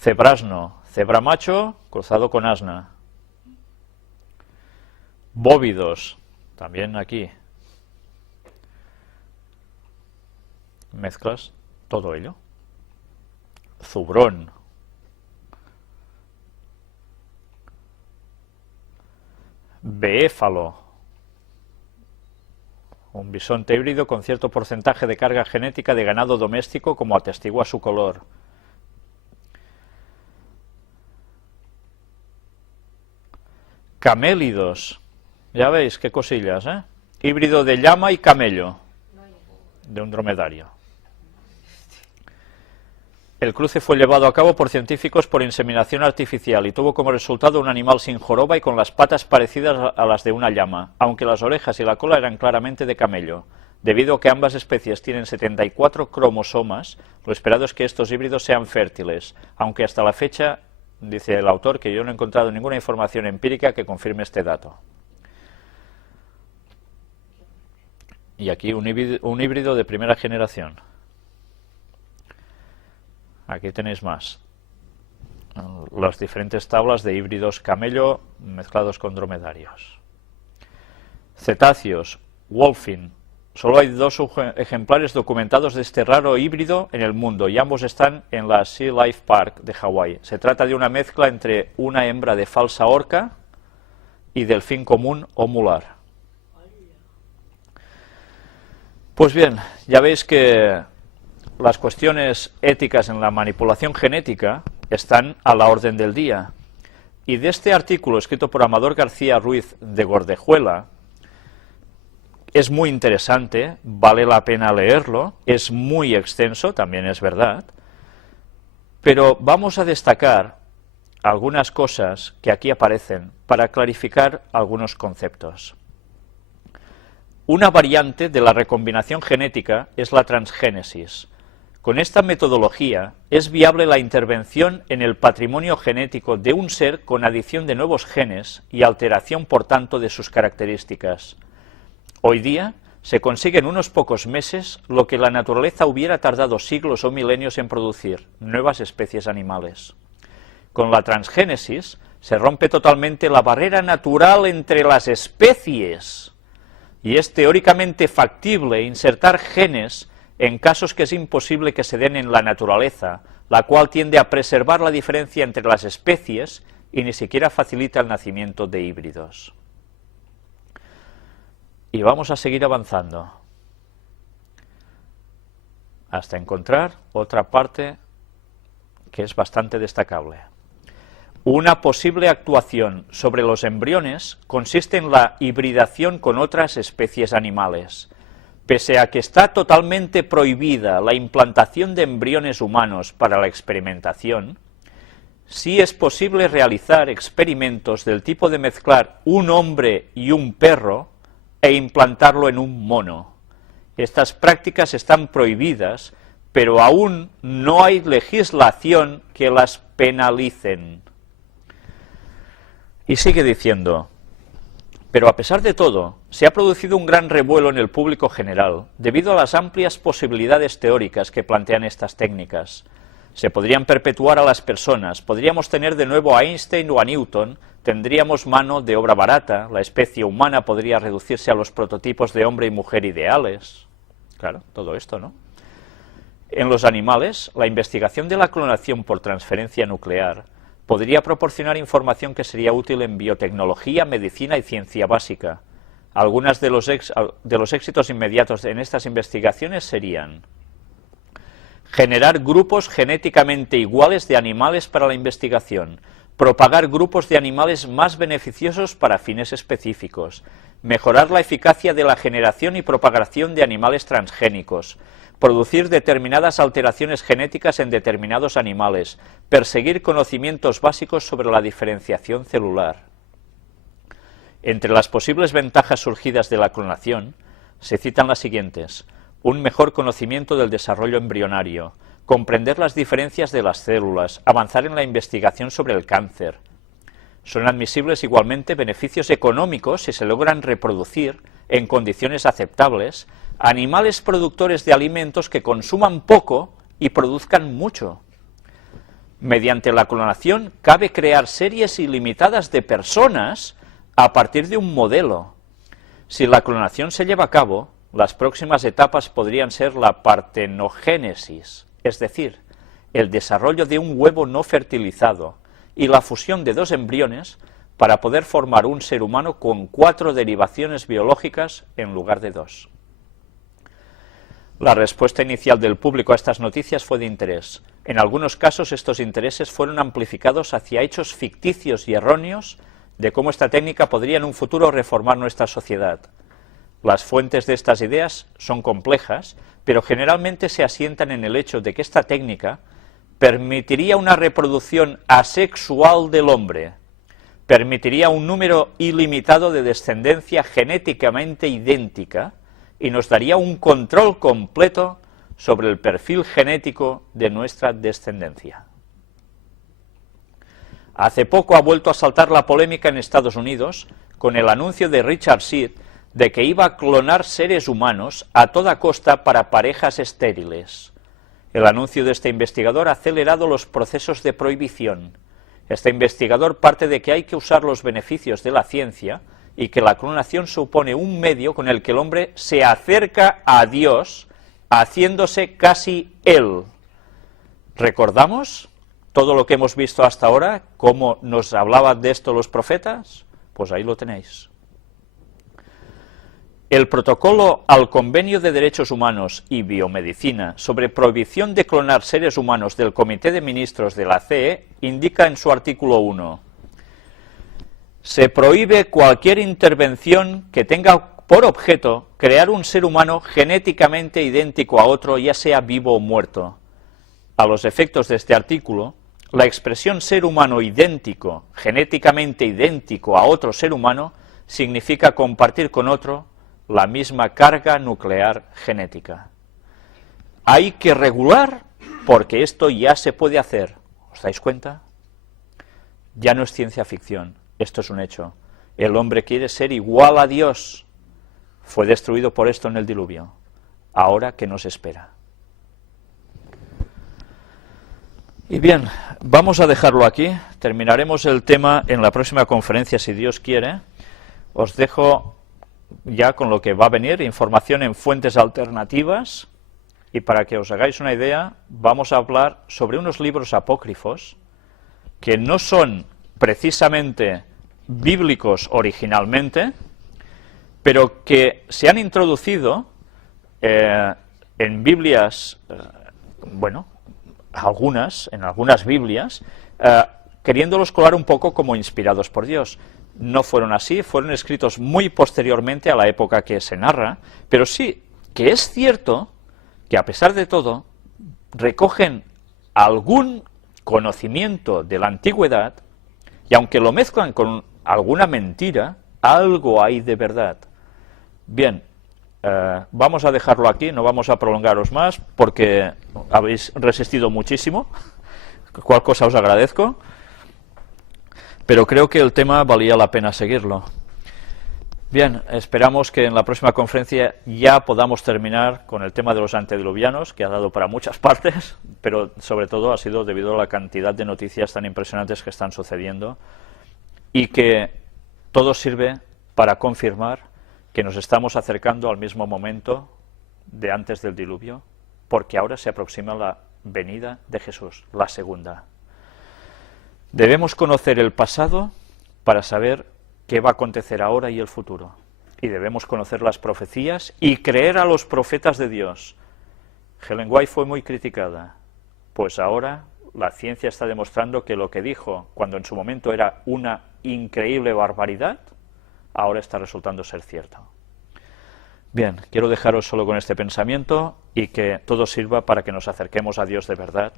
Cebrasno, cebra macho cruzado con asna. Bóvidos, también aquí. Mezclas, todo ello. Zubrón. Beéfalo. Un bisonte híbrido con cierto porcentaje de carga genética de ganado doméstico, como atestigua su color. Camélidos. Ya veis qué cosillas, ¿eh? Híbrido de llama y camello, de un dromedario. El cruce fue llevado a cabo por científicos por inseminación artificial y tuvo como resultado un animal sin joroba y con las patas parecidas a las de una llama, aunque las orejas y la cola eran claramente de camello. Debido a que ambas especies tienen 74 cromosomas, lo esperado es que estos híbridos sean fértiles, aunque hasta la fecha, dice el autor, que yo no he encontrado ninguna información empírica que confirme este dato. Y aquí un híbrido de primera generación. Aquí tenéis más. Las diferentes tablas de híbridos camello mezclados con dromedarios. Cetáceos, wolfin. Solo hay 2 ejemplares documentados de este raro híbrido en el mundo y ambos están en la Sea Life Park de Hawái. Se trata de una mezcla entre una hembra de falsa orca y delfín común o mular. Pues bien, ya veis que las cuestiones éticas en la manipulación genética están a la orden del día. Y de este artículo escrito por Amador García Ruiz de Gordejuela, es muy interesante, vale la pena leerlo, es muy extenso, también es verdad, pero vamos a destacar algunas cosas que aquí aparecen para clarificar algunos conceptos. Una variante de la recombinación genética es la transgénesis. Con esta metodología es viable la intervención en el patrimonio genético de un ser con adición de nuevos genes y alteración, por tanto, de sus características. Hoy día se consigue en unos pocos meses lo que la naturaleza hubiera tardado siglos o milenios en producir, nuevas especies animales. Con la transgénesis se rompe totalmente la barrera natural entre las especies y es teóricamente factible insertar genes en casos que es imposible que se den en la naturaleza, la cual tiende a preservar la diferencia entre las especies y ni siquiera facilita el nacimiento de híbridos. Y vamos a seguir avanzando hasta encontrar otra parte que es bastante destacable. Una posible actuación sobre los embriones consiste en la hibridación con otras especies animales. Pese a que está totalmente prohibida la implantación de embriones humanos para la experimentación, sí es posible realizar experimentos del tipo de mezclar un hombre y un perro e implantarlo en un mono. Estas prácticas están prohibidas, pero aún no hay legislación que las penalicen. Y sigue diciendo, pero a pesar de todo, se ha producido un gran revuelo en el público general, debido a las amplias posibilidades teóricas que plantean estas técnicas. Se podrían perpetuar a las personas, podríamos tener de nuevo a Einstein o a Newton, tendríamos mano de obra barata, la especie humana podría reducirse a los prototipos de hombre y mujer ideales. Claro, todo esto, ¿no? En los animales, la investigación de la clonación por transferencia nuclear podría proporcionar información que sería útil en biotecnología, medicina y ciencia básica. Algunos de los éxitos inmediatos en estas investigaciones serían: generar grupos genéticamente iguales de animales para la investigación, propagar grupos de animales más beneficiosos para fines específicos, mejorar la eficacia de la generación y propagación de animales transgénicos, producir determinadas alteraciones genéticas en determinados animales, perseguir conocimientos básicos sobre la diferenciación celular. Entre las posibles ventajas surgidas de la clonación, se citan las siguientes: un mejor conocimiento del desarrollo embrionario, comprender las diferencias de las células, avanzar en la investigación sobre el cáncer. Son admisibles igualmente beneficios económicos si se logran reproducir, en condiciones aceptables, animales productores de alimentos que consuman poco y produzcan mucho. Mediante la clonación cabe crear series ilimitadas de personas a partir de un modelo. Si la clonación se lleva a cabo, las próximas etapas podrían ser la partenogénesis, es decir, el desarrollo de un huevo no fertilizado, y la fusión de 2 embriones para poder formar un ser humano con 4 derivaciones biológicas en lugar de 2. La respuesta inicial del público a estas noticias fue de interés. En algunos casos estos intereses fueron amplificados hacia hechos ficticios y erróneos de cómo esta técnica podría en un futuro reformar nuestra sociedad. Las fuentes de estas ideas son complejas, pero generalmente se asientan en el hecho de que esta técnica permitiría una reproducción asexual del hombre, permitiría un número ilimitado de descendencia genéticamente idéntica y nos daría un control completo sobre el perfil genético de nuestra descendencia. Hace poco ha vuelto a saltar la polémica en Estados Unidos con el anuncio de Richard Seed de que iba a clonar seres humanos a toda costa para parejas estériles. El anuncio de este investigador ha acelerado los procesos de prohibición. Este investigador parte de que hay que usar los beneficios de la ciencia y que la clonación supone un medio con el que el hombre se acerca a Dios, haciéndose casi Él. ¿Recordamos todo lo que hemos visto hasta ahora? ¿Cómo nos hablaban de esto los profetas? Pues ahí lo tenéis. El protocolo al Convenio de Derechos Humanos y Biomedicina sobre prohibición de clonar seres humanos del Comité de Ministros de la CE indica en su artículo 1: se prohíbe cualquier intervención que tenga por objeto crear un ser humano genéticamente idéntico a otro, ya sea vivo o muerto. A los efectos de este artículo, la expresión ser humano idéntico, genéticamente idéntico a otro ser humano, significa compartir con otro la misma carga nuclear genética. Hay que regular porque esto ya se puede hacer. ¿Os dais cuenta? Ya no es ciencia ficción, esto es un hecho. El hombre quiere ser igual a Dios. Fue destruido por esto en el diluvio. Ahora, ¿qué nos espera? Y bien, vamos a dejarlo aquí. Terminaremos el tema en la próxima conferencia, si Dios quiere. Os dejo ya con lo que va a venir, información en fuentes alternativas, y para que os hagáis una idea, vamos a hablar sobre unos libros apócrifos que no son precisamente bíblicos originalmente, pero que se han introducido en Biblias, en algunas Biblias, queriéndolos colar un poco como inspirados por Dios. No fueron así, fueron escritos muy posteriormente a la época que se narra, pero sí que es cierto que a pesar de todo recogen algún conocimiento de la antigüedad y aunque lo mezclan con alguna mentira, algo hay de verdad. Bien, vamos a dejarlo aquí, no vamos a prolongaros más porque habéis resistido muchísimo, cual cosa os agradezco. Pero creo que el tema valía la pena seguirlo. Bien, esperamos que en la próxima conferencia ya podamos terminar con el tema de los antediluvianos, que ha dado para muchas partes, pero sobre todo ha sido debido a la cantidad de noticias tan impresionantes que están sucediendo y que todo sirve para confirmar que nos estamos acercando al mismo momento de antes del diluvio, porque ahora se aproxima la venida de Jesús, la segunda. Debemos conocer el pasado para saber qué va a acontecer ahora y el futuro. Y debemos conocer las profecías y creer a los profetas de Dios. Ellen White fue muy criticada, pues ahora la ciencia está demostrando que lo que dijo cuando en su momento era una increíble barbaridad, ahora está resultando ser cierto. Bien, quiero dejaros solo con este pensamiento y que todo sirva para que nos acerquemos a Dios de verdad,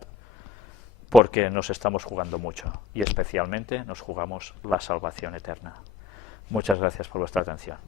porque nos estamos jugando mucho y especialmente nos jugamos la salvación eterna. Muchas gracias por vuestra atención.